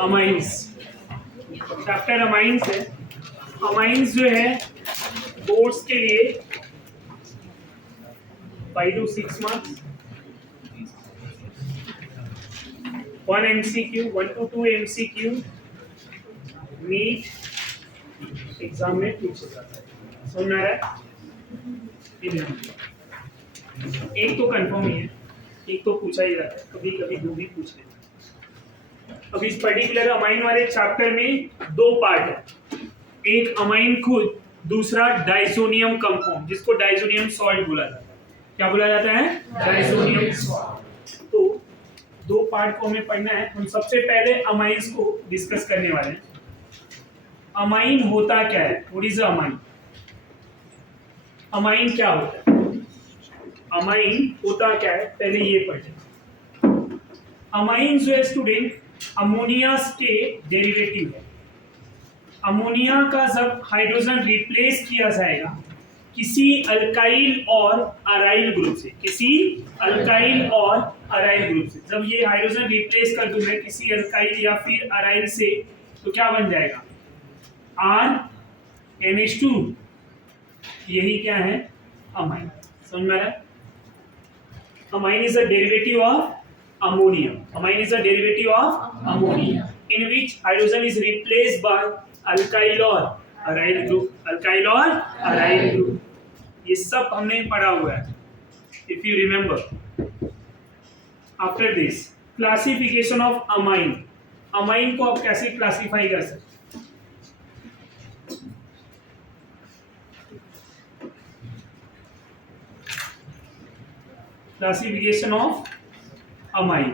Amines, chapter amines है। Amines जो है बोर्ड्स के लिए 5 to 6 marks, 1 MCQ, 1 to 2 MCQ NEET exam में पूछा जाता है। समझ में आ रहा है? ये ध्यान रखिए। एक तो कंफर्म ही है, एक तो पूछा ही जाता है, कभी कभी दो भी पूछ लेते हैं। अब इस पर्टिकुलर अमाइन वाले चैप्टर में दो पार्ट है, एक अमाइन खुद, दूसरा डाइसोनियम कंपाउंड, जिसको डाइसोनियम सॉल्ट बोला जाता है। क्या बोला जाता है? Diazonium salt. तो दो पार्ट को हमें पढ़ना है। हम सबसे पहले अमाइंस को डिस्कस करने वाले हैं। अमाइन होता क्या है? What is amine? अमाइन क्या होता है? अमाइन होता क्या है, पहले ये पढ़ें। अमाइन जो है स्टूडेंट, अमोनिया के डेरिवेटिव है। अमोनिया का जब हाइड्रोजन रिप्लेस किया जाएगा किसी अल्काइल और अराइल ग्रुप से, किसी अल्काइल और अराइल ग्रुप से, जब ये हाइड्रोजन रिप्लेस कर दूं मैं किसी अल्काइल या फिर अराइल से, तो क्या बन जाएगा? RNH2। यही क्या है? अमाइन। समझ में आ रहा है? Amine is a derivative of ammonia. Amine is a derivative of ammonia in which hydrogen is replaced by alkyl or aryl group, alkyl or aryl group। ये सब हमने पढ़ा हुआ है, if you remember। after this classification of amine, amine को आप कैसे classify कर सकते? Classification of amine,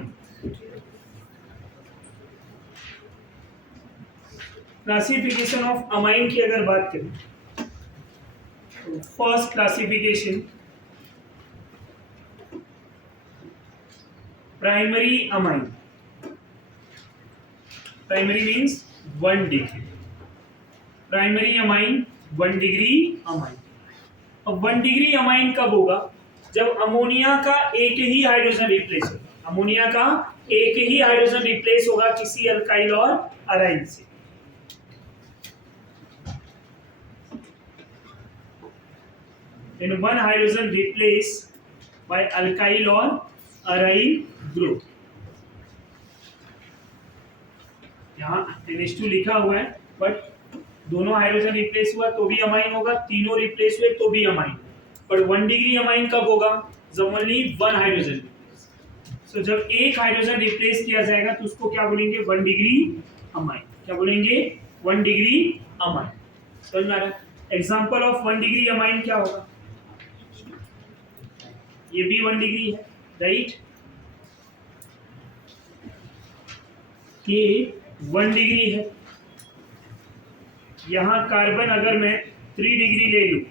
classification of amine की अगर बात करें तो first classification, primary amine. Primary means 1 degree. Primary amine 1 degree amine. अब 1 डिग्री अमाइन कब होगा? जब अमोनिया का एक ही हाइड्रोजन रिप्लेस होगा। अमोनिया का एक ही हाइड्रोजन रिप्लेस होगा किसी अल्काइल और अराइल से। When one hydrogen replaced by alkyl or aryl group, यहाँ NH2 लिखा हुआ है, बट दोनों हाइड्रोजन रिप्लेस हुआ तो भी अमाइन होगा, तीनों रिप्लेस हुए तो भी अमाइन। पर 1 डिग्री अमाइन कब होगा? जब ओनली 1 हाइड्रोजन रिप्लेस। सो जब एक हाइड्रोजन रिप्लेस किया जाएगा तो उसको क्या बोलेंगे? 1 डिग्री अमाइन। क्या बोलेंगे? 1 डिग्री अमाइन। समझ में आ रहा है? एग्जाम्पल ऑफ 1 डिग्री अमाइन क्या होगा? ये भी 1 डिग्री है, राइट? ये 1 डिग्री है। यहां कार्बन अगर मैं 3 डिग्री ले लूं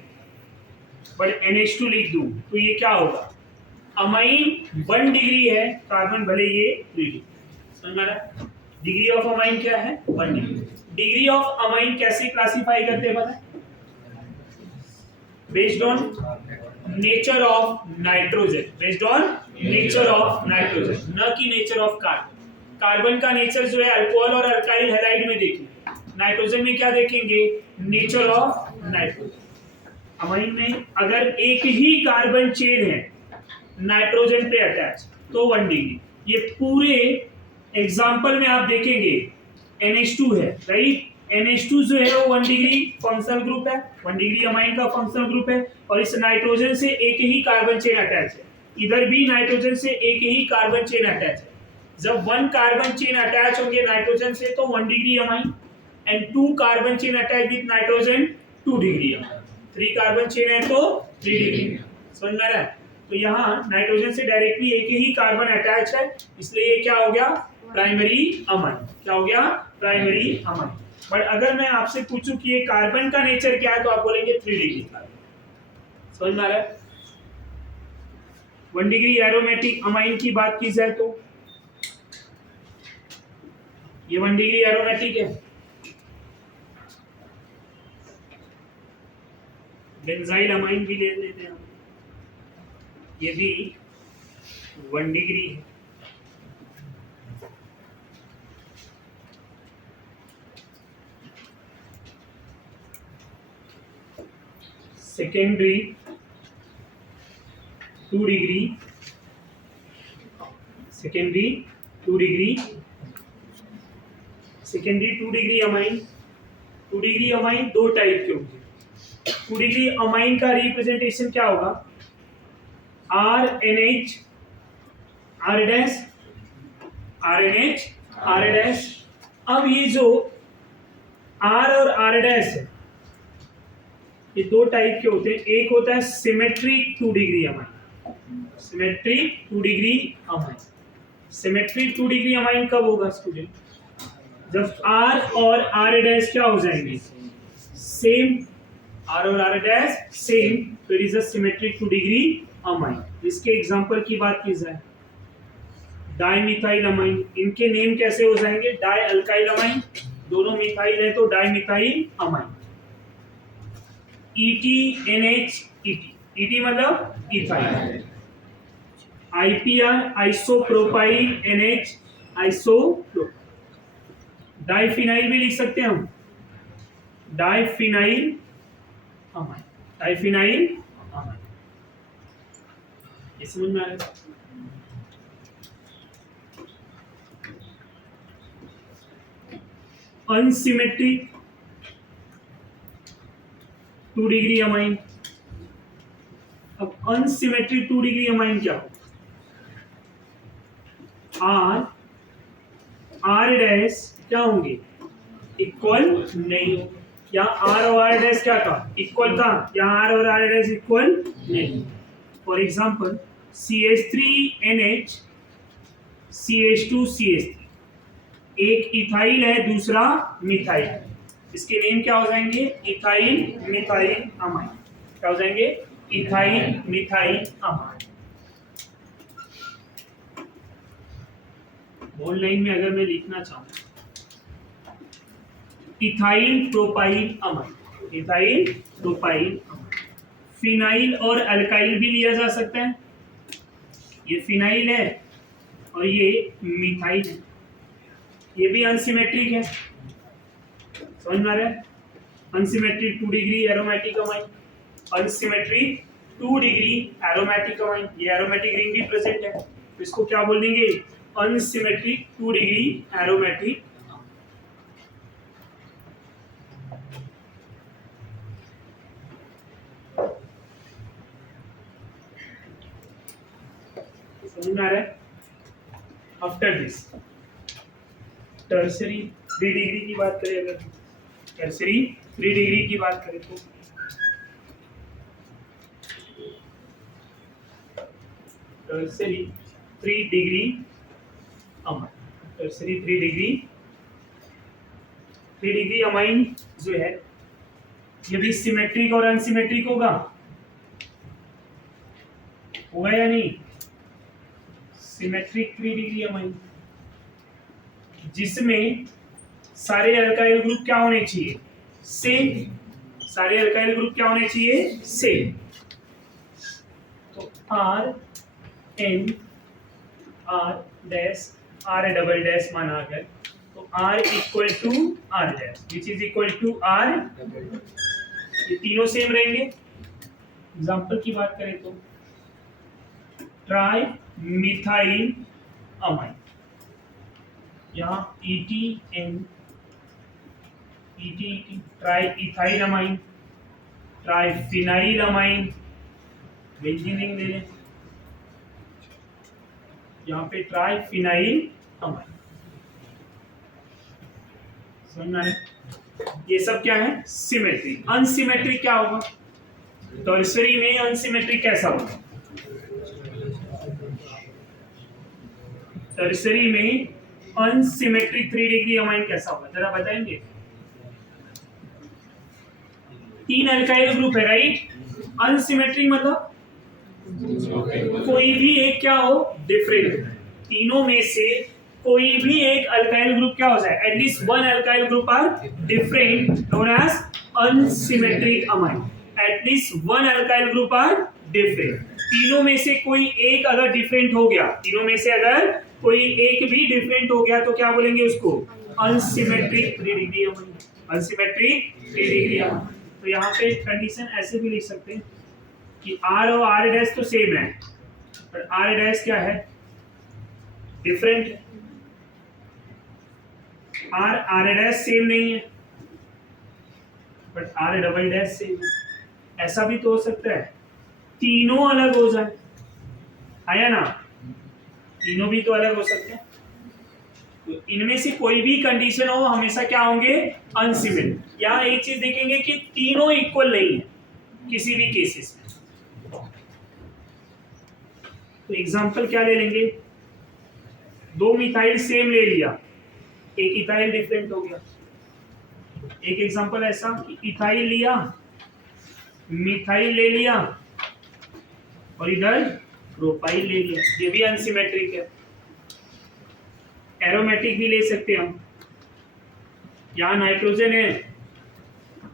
बट NH2 लिख दूं तो ये क्या होगा? अमाइन 1 डिग्री है, कार्बन भले ये 3 डिग्री। समझ में आ रहा है? डिग्री ऑफ अमाइन क्या है? 1 डिग्री। डिग्री ऑफ अमाइन कैसे क्लासिफाई करते हैं पता है? Based on nature of nitrogen. Based on nature of nitrogen, न कि नेचर ऑफ कार्बन। कार्बन का नेचर जो है अल्कोहल और अल्काइल हैलाइड में देखेंगे, नाइट्रोजन में क्या देखेंगे? Nature of nitrogen. अमाइन में अगर एक ही कार्बन चेन है नाइट्रोजन पे अटैच तो 1 डिग्री। ये पूरे एग्जाम्पल में आप देखेंगे NH2 है, राइट? NH2 जो है वो 1 डिग्री फंक्शनल ग्रुप है, 1 डिग्री अमाइन का फंक्शनल ग्रुप है, और इस नाइट्रोजन से एक ही कार्बन चेन अटैच है। इधर भी नाइट्रोजन से एक ही कार्बन चेन अटैच है। जब 1 कार्बन चेन अटैच होंगे नाइट्रोजन से तो 1 degree amine, and 2 carbon chain attach with nitrogen 2 degree amine, 3 carbon chain है तो 3 डिग्री। समझ में आ रहा है? तो यहाँ नाइट्रोजन से डायरेक्टली एक ही कार्बन अटैच है, इसलिए ये क्या हो गया? Primary amine. क्या हो गया? Primary amine. बट अगर मैं आपसे पूछूं कि ये कार्बन का नेचर क्या है तो आप बोलेंगे 3 डिग्री कार्बन। समझ में आ रहा है? 1 डिग्री एरोमेटिक अमाइन की बात की जाए तो ये 1 डिग्री एरोमेटिक है। बेंजाइल अमाइन भी ले लेते हैं, ये भी 1 डिग्री है। Secondary 2 degree, secondary 2 degree, secondary 2 degree amine. 2 degree amine दो टाइप के होंगे। 2 डिग्री अमाइन का रिप्रेजेंटेशन क्या होगा? RNH R dash RNH R dash. अब ये जो R और R डैश है, ये दो टाइप के होते हैं। एक होता है symmetric 2 degree amine, symmetric 2 degree amine. Symmetric 2 degree amine कब होगा स्टूडेंट? जब R और R डैश क्या हो जाएंगे? सेम। R और R डैश सेम, तो it is a symmetric 2 degree amine. इसके एग्जांपल की बात की जाए, डाइमिथाइल अमाइन। इनके नेम कैसे हो जाएंगे? डाई अल्काइल अमाइन, दोनों मिथाइल है तो डाइमिथाइल अमाइन। ETNH ET मतलब ethyl. IPR isopropyl NH isopro. Diphenyl भी लिख सकते हैं हम, डाइफिनाइल अमाइन, डाइफिनाइल अमाइन। ये समझ में आ रहा है? Unsymmetric 2 degree amine. अब अनसिमेट्रिक 2 डिग्री अमाइन क्या हो? R डैश क्या होंगे? इक्वल नहीं हो। यहाँ R और R डैश क्या था? इक्वल था। यहाँ R और R डैश इक्वल नहीं। फॉर एग्जाम्पल CH3NH CH2CH3, एक इथाइल है दूसरा मिथाइल है, इसके नेम क्या हो जाएंगे? Ethyl methyl amine. क्या हो जाएंगे? Ethyl methyl amine. Bold line में अगर मैं लिखना चाहूँ, ethyl propyl amine, ethyl propyl amine. Phenyl और अल्काइल भी लिया जा सकता है। ये फिनाइल है और ये मिथाइल है, ये भी अनसिमेट्रिक है। समझ में आ रहा है? Unsymmetric 2 degree aromatic amine, unsymmetric 2 degree aromatic amine. ये एरोमेटिक रिंग भी प्रेजेंट है, तो इसको क्या बोल देंगे? Unsymmetric 2 degree aromatic. समझ में आ रहा है? आफ्टर दिस टर्सरी 3 डिग्री की बात करें, अगर टर्सरी 3 डिग्री की बात करें तो tertiary 3 degree amine, tertiary 3 degree amine जो है, ये भी सिमेट्रिक और अनसिमेट्रिक होगा या नहीं? सिमेट्रिक 3 डिग्री अमाइन, जिसमें सारे अल्काइल ग्रुप क्या होने चाहिए? सेम। सारे अल्काइल ग्रुप क्या होने चाहिए? सेम। तो R N R dash R double dash माना गया, तो R equal to R dash which is equal to R, ये तीनों सेम रहेंगे। एग्जांपल की बात करें तो ट्राई मिथाइल अमाइन, यहाँ ETN try ethyl amine, try phenyl amine, benzene ring ले लें, यहाँ पे ट्राई फिनाइल अमाइन। समझ में आ रहा है? ये सब क्या है? सिमेट्रिक। अनसिमेट्रिक क्या होगा? टर्सरी में अनसिमेट्रिक कैसा होगा? टर्सरी में अनसिमेट्रिक 3 डिग्री अमाइन कैसा होगा, जरा बताएंगे? 3 अल्काइल ग्रुप है, राइट? अनसिमेट्रिक मतलब कोई भी एक क्या हो? डिफरेंट। तीनों में से कोई भी एक अल्काइल ग्रुप क्या हो जाए? At least one alkyl group are different, known as unsymmetric amine. At least one alkyl group are different. तीनों में से कोई एक अगर डिफरेंट हो गया, तीनों में से अगर कोई एक भी डिफरेंट हो गया, तो क्या बोलेंगे उसको? Unsymmetric 3 degree amine, unsymmetric 3 degree amine. तो यहाँ पे कंडीशन ऐसे भी लिख सकते हैं कि R और R डैश तो सेम है, पर R डैश क्या है, डिफरेंट है। R डैश सेम नहीं है, but R double dash same है। ऐसा भी तो हो सकता है तीनों अलग हो जाए, आया ना, तीनों भी तो अलग हो सकते हैं। तो इनमें से कोई भी कंडीशन हो हमेशा क्या होंगे, अनसिमिलर। यहाँ एक चीज देखेंगे कि तीनों इक्वल नहीं है किसी भी केसेस में। तो एग्जांपल क्या ले लेंगे, दो मिथाइल सेम ले लिया, एक इथाइल डिफरेंट हो गया। एक एग्जांपल ऐसा कि इथाइल लिया, मिथाइल ले लिया और इधर प्रोपाइल ले लिया, ये भी अनसिमेट्रिक है। एरोमेटिक भी ले सकते हैं हम, यहाँ नाइट्रोजन है,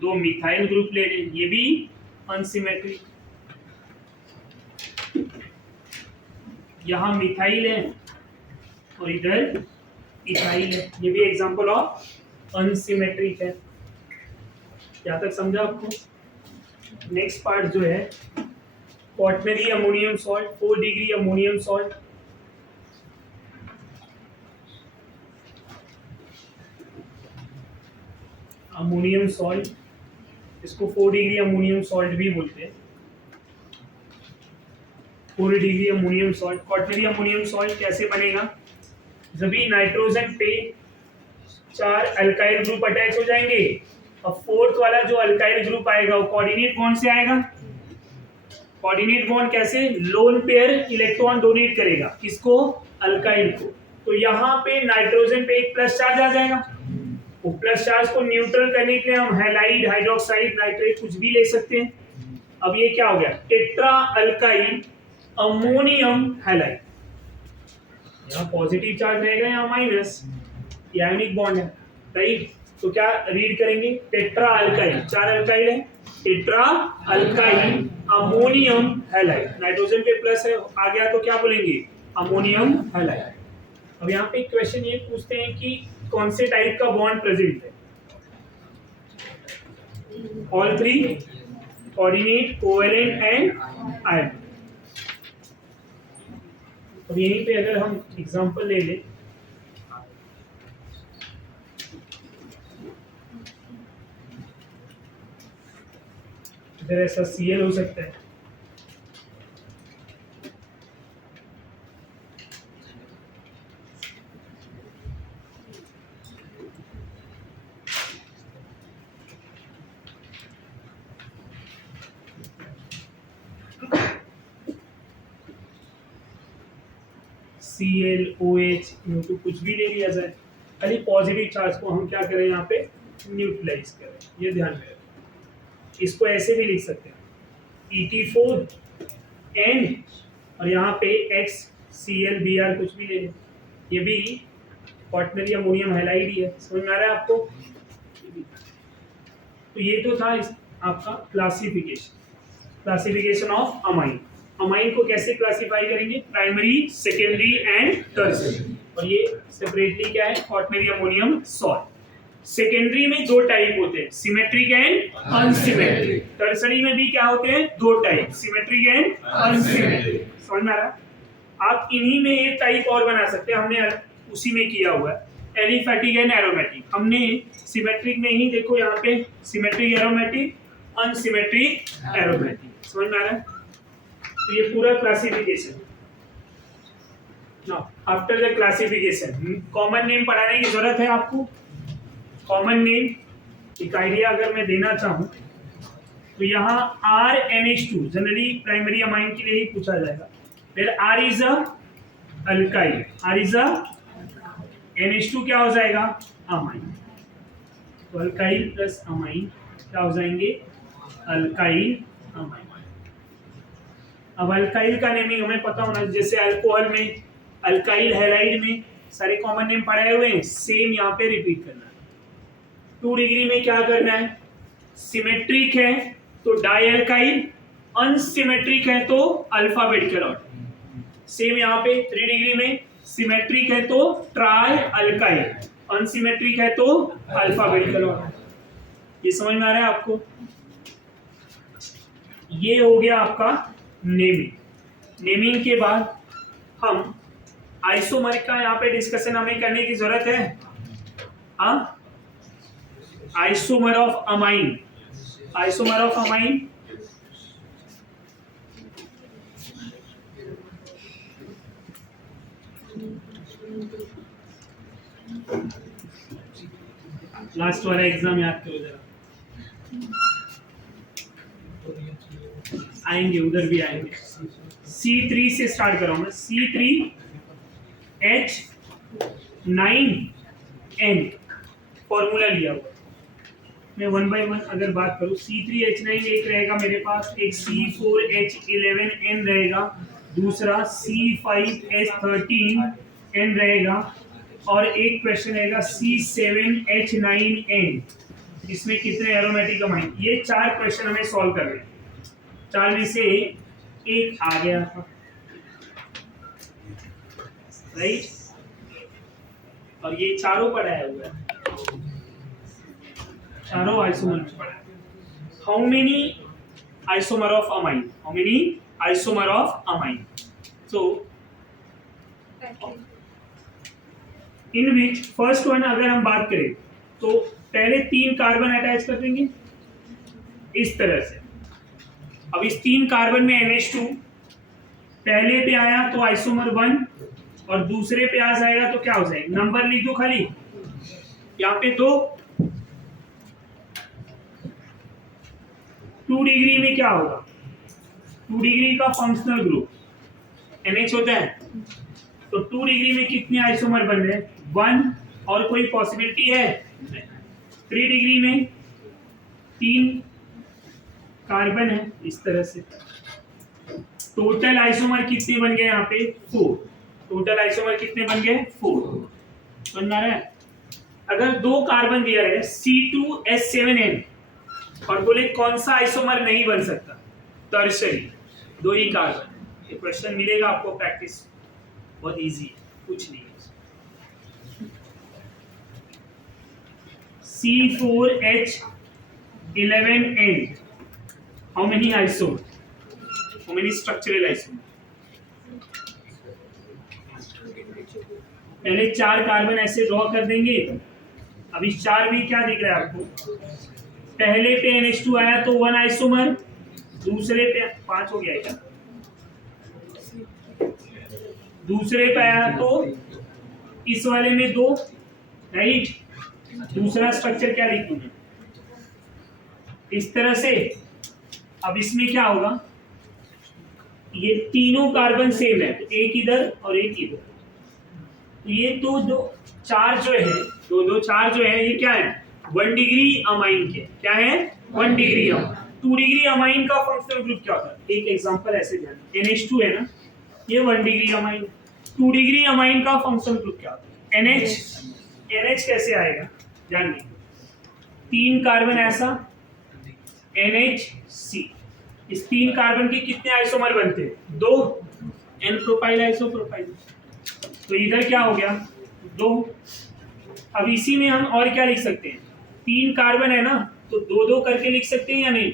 दो मिथाइल ग्रुप ले लें, ये भी अनसिमेट्रिक। यहाँ मिथाइल है और इधर इथाइल है, ये भी एग्जांपल ऑफ अनसिमेट्रिक है। यहाँ तक समझा आपको? नेक्स्ट पार्ट जो है quaternary ammonium salt, 4 degree ammonium salt. Ammonium salt, इसको 4 डिग्री अमोनियम सॉल्ट भी बोलते हैं। 4 degree ammonium salt, quaternary ammonium salt कैसे बनेगा, जब भी नाइट्रोजन पे 4 अल्काइल ग्रुप अटैच हो जाएंगे, अब फोर्थ वाला जो अल्काइल ग्रुप आएगा वो कोऑर्डिनेट बॉन्ड से आएगा। कोऑर्डिनेट बॉन्ड कैसे, लोन पेयर इलेक्ट्रॉन डोनेट करेगा, किसको, अल्काइल को। तो यहाँ पे नाइट्रोजन पे एक प्लस चार्ज आ जाएगा, वो प्लस चार्ज को न्यूट्रल करने के लिए हम हैलाइड, हाइड्रोक्साइड, नाइट्रेट कुछ भी ले सकते हैं। अब ये क्या हो गया, टेट्रा अल्काइल अमोनियम हैलाइड। यहाँ पॉजिटिव चार्ज रहेगा, यहाँ माइनस, आयनिक बॉन्ड है, राइट। तो क्या रीड करेंगे, टेट्रा अल्काइल, 4 अल्काइल है, tetra alkyl ammonium halide. Nitrogen पे प्लस है आ गया तो क्या बोलेंगे, अमोनियम हैलाइड। अब यहाँ पे क्वेश्चन ये पूछते हैं कि कौन से टाइप का बॉन्ड प्रेजेंट है, all 3, coordinate, covalent and ion. अब यहीं पे अगर हम एग्जांपल ले लें, इधर ऐसा Cl हो सकता है, ClOH, इनको कुछ भी ले लिया जाए, खाली पॉजिटिव चार्ज को हम क्या करें यहाँ पे न्यूट्रलाइज करें, ये ध्यान में रखें। इसको ऐसे भी लिख सकते हैं ET4N और यहाँ पे XClBr कुछ भी ले लें, ये भी क्वाटरनरी अमोनियम हैलाइड ही है। समझ में आ रहा है आपको? तो ये तो था आपका क्लासिफिकेशन ऑफ अमाइन। अमाइन को कैसे क्लासिफाई करेंगे, प्राइमरी, सेकेंडरी एंड टर्शियरी। और ये सेपरेटली क्या है, क्वाटरनरी अमोनियम सॉल्ट। सेकेंडरी में 2 टाइप होते हैं, सिमेट्रिक एंड अनसिमेट्रिक। टर्शियरी में भी क्या होते हैं, 2 टाइप, सिमेट्रिक एंड अनसिमेट्रिक। समझ में आ रहा? आप इन्हीं में एक टाइप और बना सकते हैं, हमने उसी में किया हुआ है, एलिफैटिक एंड एरोमेटिक। हमने सिमेट्रिक में ही देखो यहाँ पे सिमेट्रिक एरोमेटिक, अनसिमेट्रिक एरोमेटिक। समझ में आ रहा है? तो ये पूरा classification. Now after the classification common name पढ़ाने की जरूरत है आपको। कॉमन नेम एक आइडिया अगर मैं देना चाहूँ तो यहाँ RNH2 जनरली प्राइमरी अमाइन के लिए ही पूछा जाएगा। फिर R is a alkyl, R is a NH2 क्या हो जाएगा, अमाइन। तो अल्काइल प्लस अमाइन क्या हो जाएंगे, अल्काइल अमाइन। अब अल्काइल का नेमिंग हमें पता होना, जैसे अल्कोहल में, अल्काइल हैलाइड में सारे कॉमन नेम पढ़ाए हुए हैं, सेम यहाँ पे रिपीट करना है। 2 डिग्री में क्या करना है, सिमेट्रिक है तो डाई अल्काइल, अनसिमेट्रिक है तो अल्फाबेटिकल ऑर्डर। सेम यहाँ पे 3 डिग्री में सिमेट्रिक है तो ट्राई अल्काइल, अनसिमेट्रिक है तो अल्फाबेटिकल ऑर्डर। ये समझ में आ रहा है आपको? ये हो गया आपका नेमिंग। नेमिंग के बाद हम आइसोमर का यहाँ पे डिस्कशन हमें करने की जरूरत है। हाँ, isomer of amine, isomer of amine last वाला एग्जाम याद करो जरा, आएंगे उधर भी आएंगे। C3 से स्टार्ट कर रहा हूं मैं, C3H9N फॉर्मूला लिया हुआ। मैं वन बाय वन अगर बात करूं, C3H9 एक रहेगा मेरे पास, एक C4H11N रहेगा, दूसरा C5H13N रहेगा, और एक क्वेश्चन रहेगा C7H9N। इसमें कितने एरोमेटिक अमाइन, ये 4 क्वेश्चन हमें सॉल्व करने हैं। 4 में से एक आ गया था, राइट, और ये चारों पढ़ाया हुआ है, चारों आइसोमर में पढ़ा है। How many isomer of amine, how many isomer of amine, so in which first one अगर हम बात करें तो पहले 3 कार्बन अटैच कर देंगे इस तरह से। अब इस 3 कार्बन में NH2 पहले पे आया तो आइसोमर 1, और दूसरे पे आ जाएगा तो क्या हो जाएगा, नंबर लिख दो खाली यहाँ पे। तो 2 डिग्री में क्या होगा, 2 डिग्री का फंक्शनल ग्रुप NH होता है, तो 2 डिग्री में कितने आइसोमर बन रहे हैं, 1, और कोई पॉसिबिलिटी है। 3 डिग्री में 3 कार्बन है इस तरह से। टोटल आइसोमर कितने बन गए यहाँ पे, 4। टोटल आइसोमर कितने बन गए, 4। समझ आ रहा है। अगर 2 कार्बन दिया है C2H7N, और बोले कौन सा आइसोमर नहीं बन सकता, टर्शरी, 2 ही कार्बन। ये क्वेश्चन मिलेगा आपको, प्रैक्टिस बहुत इजी है, कुछ नहीं है। C4H11N, how many isomer, how many structural isomer? पहले 4 कार्बन ऐसे ड्रॉ कर देंगे। अब इस 4 में क्या दिख रहा है आपको, पहले पे NH2 आया तो 1 आइसोमर, दूसरे पे 5 हो गया क्या, दूसरे पे आया तो इस वाले में 2, राइट। दूसरा स्ट्रक्चर क्या लिखूंगा, इस तरह से। अब इसमें क्या होगा, ये तीनों कार्बन सेम है, तो एक इधर और एक इधर, तो ये दो 4 जो है, 4 जो है, ये क्या है, 1 डिग्री अमाइन के, क्या है, 1 डिग्री अमाइन। 2 डिग्री अमाइन का फंक्शनल ग्रुप क्या होता है, एक एग्जांपल ऐसे ध्यान, NH2 है ना, ये 1 डिग्री अमाइन। 2 डिग्री अमाइन का फंक्शनल ग्रुप क्या होता है, NH कैसे आएगा, ध्यान दें, 3 कार्बन ऐसा, NHC। इस 3 कार्बन के कितने आइसोमर बनते हैं, 2, N प्रोपाइल आइसोप्रोपाइल, तो इधर क्या हो गया, 2। अब इसी में हम और क्या लिख सकते हैं, 3 कार्बन है ना, तो 2 करके लिख सकते हैं या नहीं।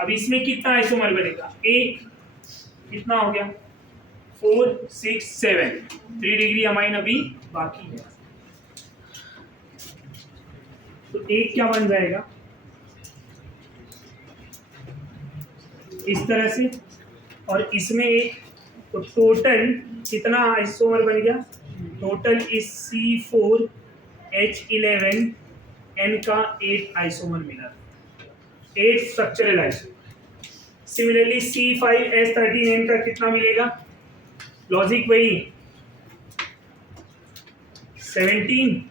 अब इसमें कितना आइसोमर बनेगा, 1, कितना हो गया, 4, 6, 7, 3 डिग्री अमाइन अभी बाकी है, तो 1 क्या बन जाएगा, इस तरह से, और इसमें 1, तो टोटल कितना आइसोमर बन गया, टोटल इस C4H11N का 8 आइसोमर मिला, 8 स्ट्रक्चरल आइसोमर। सिमिलरली C5H13N का कितना मिलेगा, लॉजिक वही 17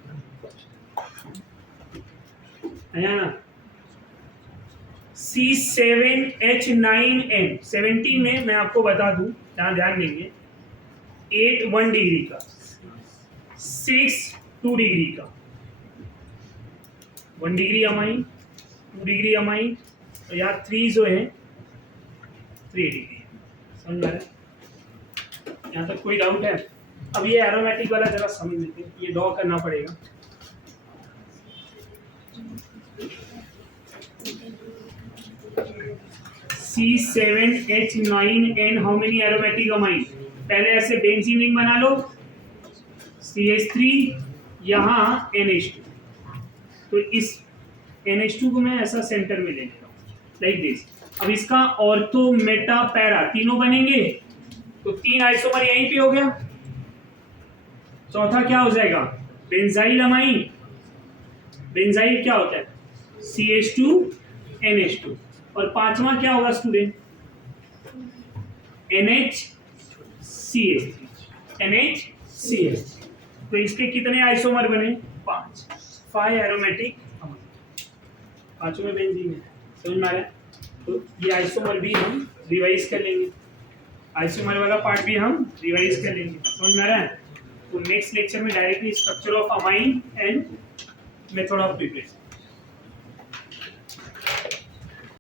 है ना। C7H9N 17 में मैं आपको बता दूं, यहाँ ध्यान देंगे, 8 1 डिग्री का, 6 2 डिग्री का, 1 डिग्री अमाइन, 2 डिग्री अमाइन, और यहाँ 3 जो है 3 डिग्री। समझ रहे, यहाँ तक कोई डाउट है। अब ये एरोमेटिक वाला जरा समझ लेते हैं, ये ड्रॉ करना पड़ेगा। C7H9N how many aromatic amine? पहले ऐसे बेंजीन रिंग बना लो, CH3 यहाँ NH2, तो इस NH2 को मैं ऐसा सेंटर में ले लेता हूँ लाइक दिस। अब इसका ऑर्थो मेटा पैरा तीनों बनेंगे, तो 3 आइसोमर यहीं पे हो गया। चौथा क्या हो जाएगा? Benzyl amine. बेंजाइल क्या होता है? CH2NH2। और पांचवा क्या होगा स्टूडेंट? NHCH। तो इसके कितने आइसोमर बने? 5 एरोमेटिक पांचों में बेंजीन है। समझ में आ रहा है? तो ये आइसोमर भी हम रिवाइज कर लेंगे, आइसोमर वाला पार्ट भी हम रिवाइज कर लेंगे। समझ में आ रहा है? तो नेक्स्ट लेक्चर में directly structure of amine and method of preparation.